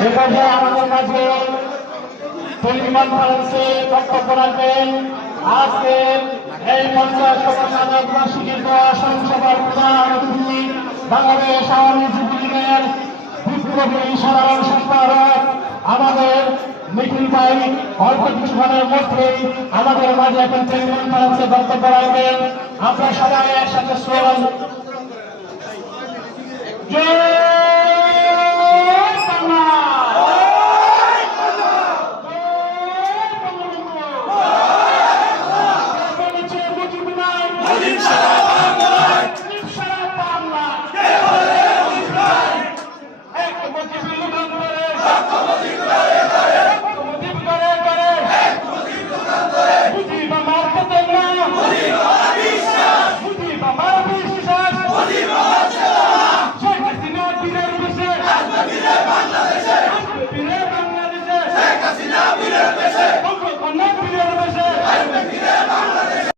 এখানে আমাদের মাঝে কনফারেন্সে বক্তব্য রাখবেন আজকের এই পঞ্চায়েত সভার বার্ষিকীর সভার প্রধান অতিথি বাংলাদেশ আওয়ামী যুবলীগের বিপ্লবী সাধারণ সম্পাদক আমাদের মিঠুন ভাই অল্প কিছুক্ষণের মধ্যেই আমাদের মাঝে এখন কনফারেন্সে বক্তব্য রাখবেন। আমরা সবাই একসাথে স্লোগান